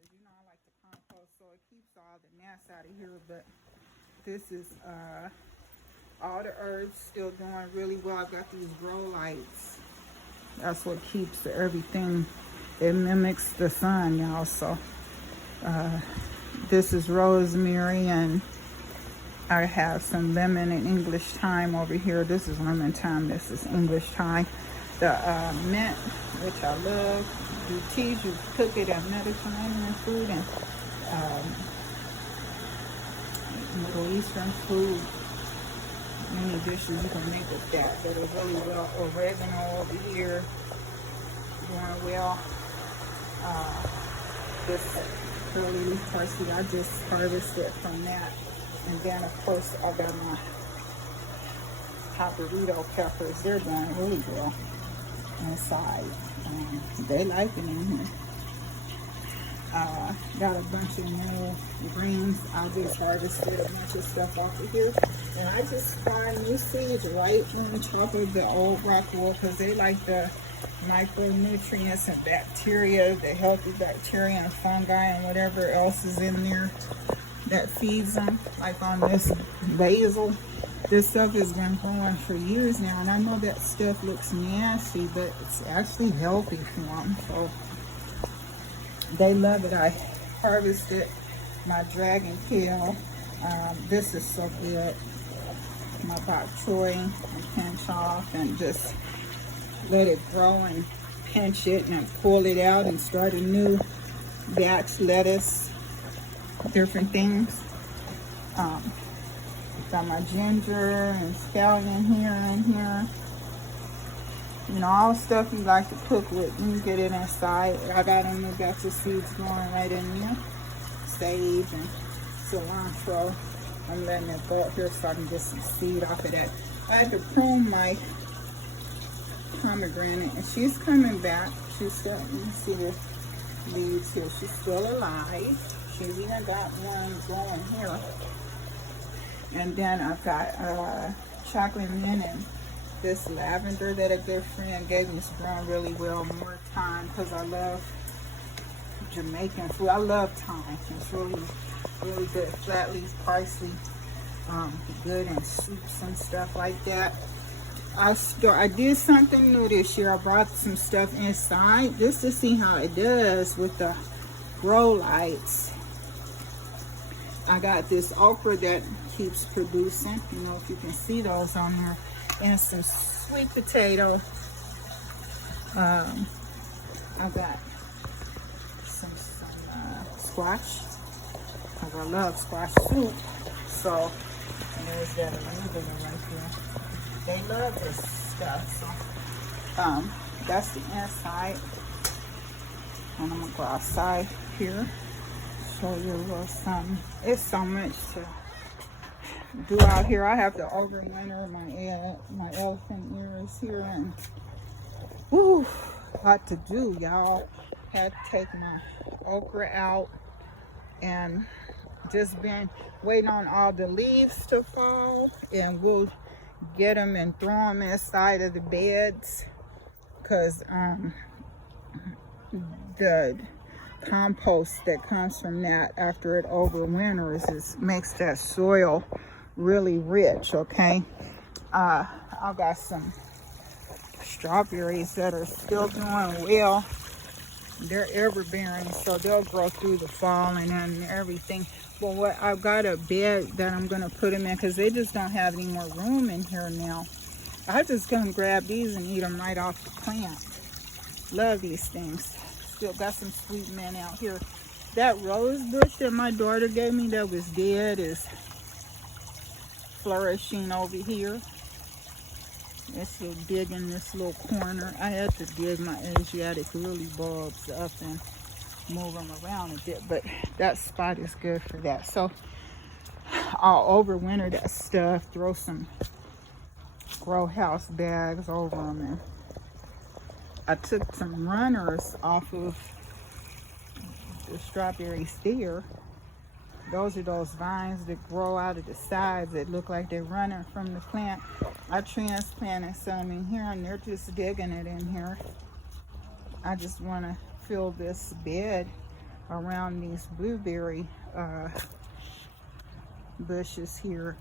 Because you know I like to compost, so it keeps all the gnats out of here. But this is all the herbs still doing really well. I've got these grow lights. That's what keeps everything. It mimics the sun, y'all. So this is rosemary, and I have some lemon and English thyme over here. This is lemon thyme. This is English thyme. The mint, which I love. You teas, you cook it in Mediterranean food and Middle Eastern food. Many dishes you can make with that are really well. Oregano over here, doing well. This curly leaf parsley, I just harvested from that. And then of course I got my hot burrito peppers. They're doing really well inside. They like it in here. Got a bunch of new greens. I just harvested a bunch of stuff off of here. And I just find new seeds right on top of the old rockwood because they like the micronutrients and bacteria, the healthy bacteria and fungi and whatever else is in there that feeds them. Like on this basil, this stuff has been growing for years now, and I know that stuff looks nasty, but it's actually healthy for them. So they love it. I harvested my dragon kale. This is so good. My bok choy and pinch off and just let it grow and pinch it and pull it out and start a new batch. Lettuce, different things. Got my ginger and scallion here and here. You know, all stuff you like to cook with, you can get it inside. I got a new batch of seeds going right in there. Sage and cilantro. I'm letting it go up here so I can get some seed off of that. I had to prune my pomegranate, and she's coming back. She's still, you can see the leaves here. She's still alive. She's even got one growing here. And then I've got chocolate mint and this lavender that a good friend gave me. It's growing really well. More thyme because I love Jamaican food. I love thyme. It's really, really good. Flat leaf parsley, good in soups and stuff like that. I did something new this year. I brought some stuff inside just to see how it does with the grow lights. I got this okra that keeps producing. You know, if you can see those on there. And some sweet potato. I got some squash. Because I love squash soup. So, there's that arugula right there. They love this stuff. So, that's the inside. And I'm going to go outside here. Show you a little something. It's so much to do out here. I have to overwinter my elephant ears here, and whoo, lot to do, y'all. Had to take my okra out and just been waiting on all the leaves to fall, and we'll get them and throw them inside of the beds because the compost that comes from that after it overwinters makes that soil really rich. Okay, I've got some strawberries that are still doing well. They're ever bearing, so they'll grow through the fall and everything. But what I've got a bed that I'm gonna put them in because they just don't have any more room in here now. I just gonna grab these and eat them right off the plant. Love these things. Still got some sweet mint out here. That rose bush that my daughter gave me that was dead is flourishing over here. It's little dig in this little corner. I had to dig my Asiatic lily bulbs up and move them around a bit, but that spot is good for that. So I'll overwinter that stuff, throw some grow house bags over them, and I took some runners off of the strawberry steer. Those are those vines that grow out of the sides that look like they're running from the plant. I transplanted some in here and they're just digging it in here. I just want to fill this bed around these blueberry bushes here.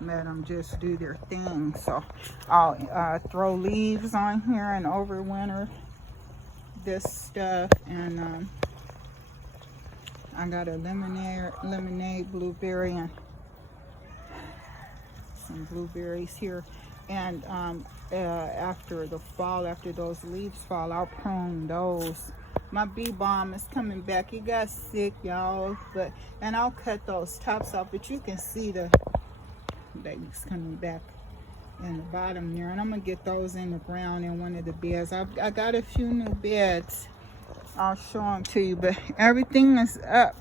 Let them just do their thing. So I'll throw leaves on here and overwinter this stuff. And I got a lemonade blueberry and some blueberries here. And after the fall, after those leaves fall, I'll prune those. My bee balm is coming back. He got sick, y'all, and I'll cut those tops off, but you can see the leaves coming back in the bottom there. And I'm gonna get those in the ground in one of the beds. I got a few new beds. I'll show them to you, but everything is up.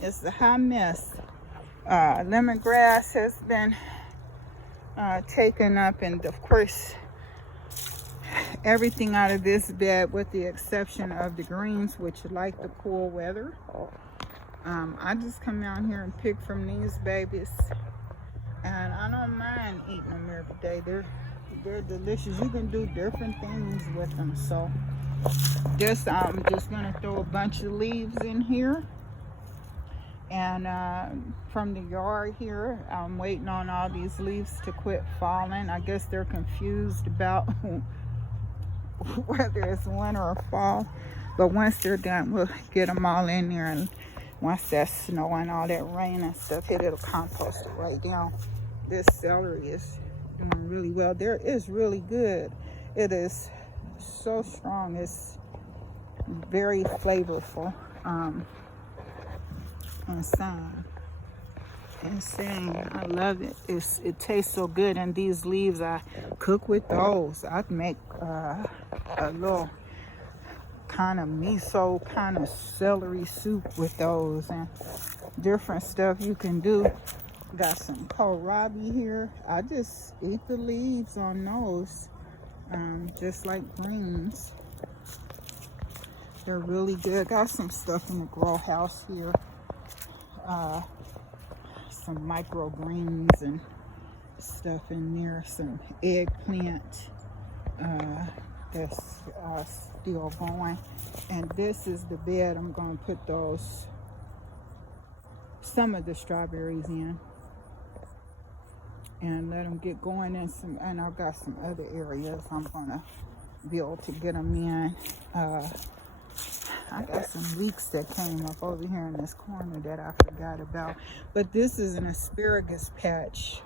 It's a hot mess. Lemongrass has been taken up, and of course everything out of this bed with the exception of the greens, which like the cool weather. I just come out here and pick from these babies, and I don't mind eating them every day. They're delicious. You can do different things with them. So I'm just gonna throw a bunch of leaves in here. And from the yard here, I'm waiting on all these leaves to quit falling. I guess they're confused about whether it's winter or fall. But once they're done, we'll get them all in there. And once that snow and all that rain and stuff hit, it'll compost it right down. This celery is doing really well. There is really good. It is so strong. It's very flavorful. Insane. I love it. It tastes so good. And these leaves, I cook with those. I'd make a little kind of miso kind of celery soup with those, and different stuff you can do. Got some kohlrabi here. I just eat the leaves on those, just like greens. They're really good. Got some stuff in the grow house here. Some microgreens and stuff in there. Some eggplant that's still going. And this is the bed I'm going to put some of the strawberries in, and let them get going in some. And I've got some other areas I'm going to be able to get them in. I got some leeks that came up over here in this corner that I forgot about. But this is an asparagus patch.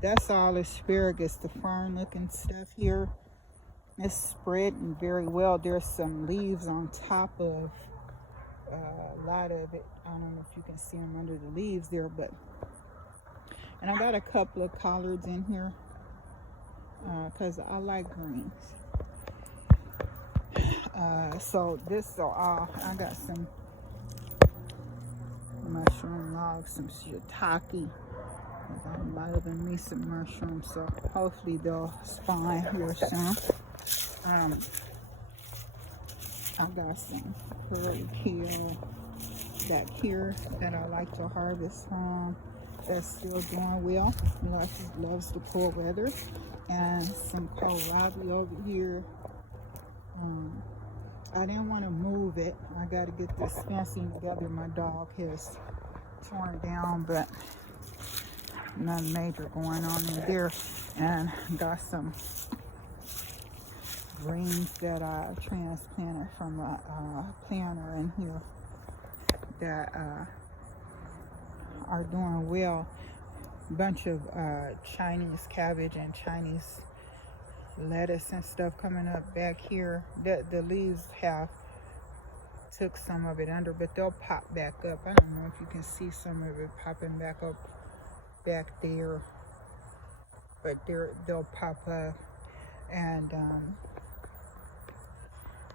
That's all asparagus, the fern looking stuff here. It's spreading very well. There's some leaves on top of a lot of it. I don't know if you can see them under the leaves there, and I got a couple of collards in here because I like greens. I got some mushroom logs, some shiitake. I'm loving me some mushrooms, so hopefully they'll spawn here soon. I got some curly kale back here that I like to harvest from. That's still doing well. Loves the cool weather. And some kohlrabi over here. I didn't want to move it. I got to get this fencing together. My dog has torn down, but nothing major going on in there. And got some greens that I transplanted from a planter in here that are doing well. Bunch of Chinese cabbage and Chinese lettuce and stuff coming up back here. The leaves have took some of it under, but they'll pop back up. I don't know if you can see some of it popping back up back there, but they'll pop up. And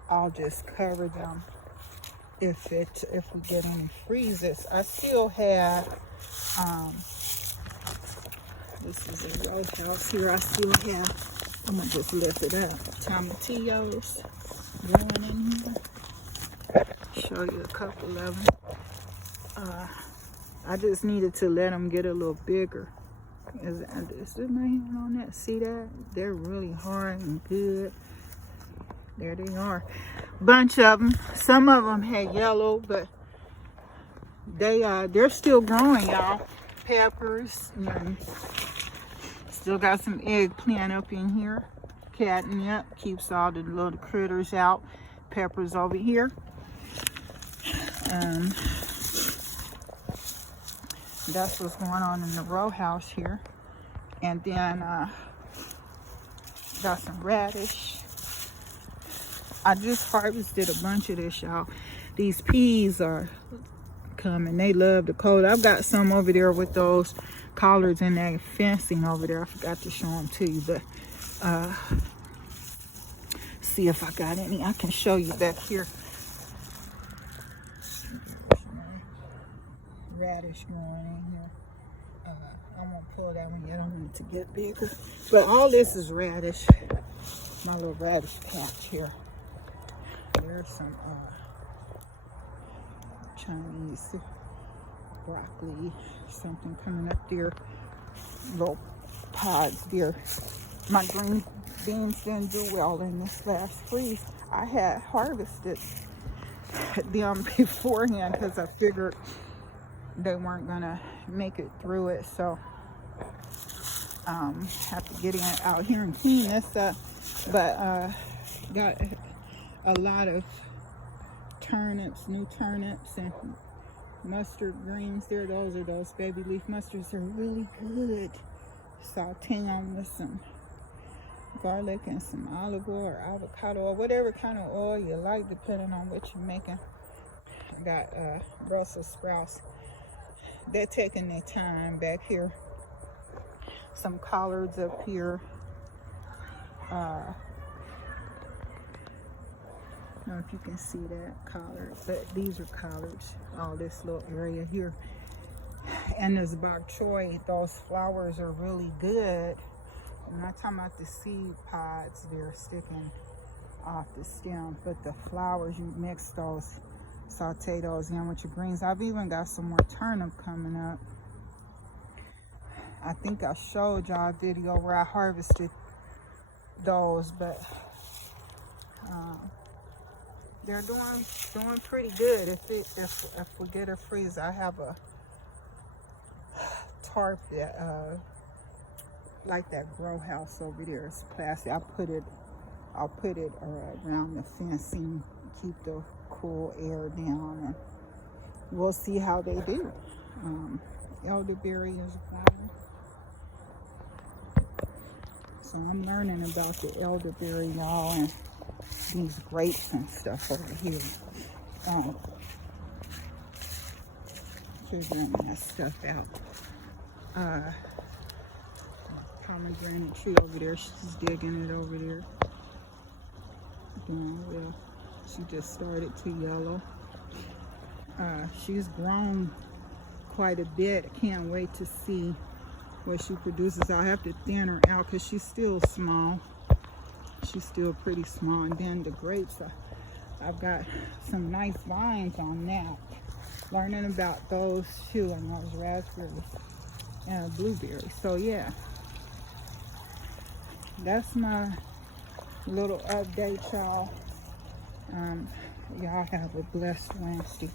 I'll just cover them if we get any freezes. I still have this is a row house here. I still have, I'm gonna just lift it up, tomatillos growing in here. Show you a couple of them. I just needed to let them get a little bigger. Is there my hand on that? See that? They're really hard and good. There they are. bunch of them. Some of them had yellow, but they're still growing, y'all. Peppers, and still got some eggplant up in here. Catnip keeps all the little critters out. Peppers over here. That's what's going on in the row house here. And then got some radish. I just harvested a bunch of this, y'all. These peas are coming. They love the cold. I've got some over there with those collards and that fencing over there. I forgot to show them to you, but see if I got any. I can show you back here. Radish growing in here. I'm gonna pull that one. I don't want it to get bigger. But all this is radish. My little radish patch here. There's some Chinese broccoli, something coming up there. Little pods there. My green beans didn't do well in this last freeze. I had harvested them beforehand because I figured they weren't gonna make it through it, so have to get out here and clean this up. But got a lot of turnips, new turnips, and mustard greens there. Those are those baby leaf mustards. They're really good. Sauteing them with some garlic and some olive oil or avocado oil, whatever kind of oil you like, depending on what you're making. I got Brussels sprouts. They're taking their time back here. Some collards up here. I don't know if you can see that collard, but these are collards. All this little area here. And this bok choy, those flowers are really good. I'm not talking about the seed pods, they're sticking off the stem, but the flowers, you mix those, saute those in with your greens. I've even got some more turnip coming up. I think I showed y'all a video where I harvested those, but they're doing pretty good. If we get a freeze, I have a tarp that like that grow house over there. It's plastic. I'll put it around the fencing, keep the cool air down, and we'll see how they do. Elderberry is growing. So I'm learning about the elderberry, y'all, and these grapes and stuff over here. Figuring that stuff out. Pomegranate tree over there. She's digging it over there. Doing well. She just started to yellow. She's grown quite a bit. I can't wait to see what she produces. I'll have to thin her out because she's still small. She's still pretty small. And then the grapes, I've got some nice vines on that. Learning about those too, and those raspberries and blueberries. So yeah, that's my little update, y'all. Y'all have a blessed Wednesday.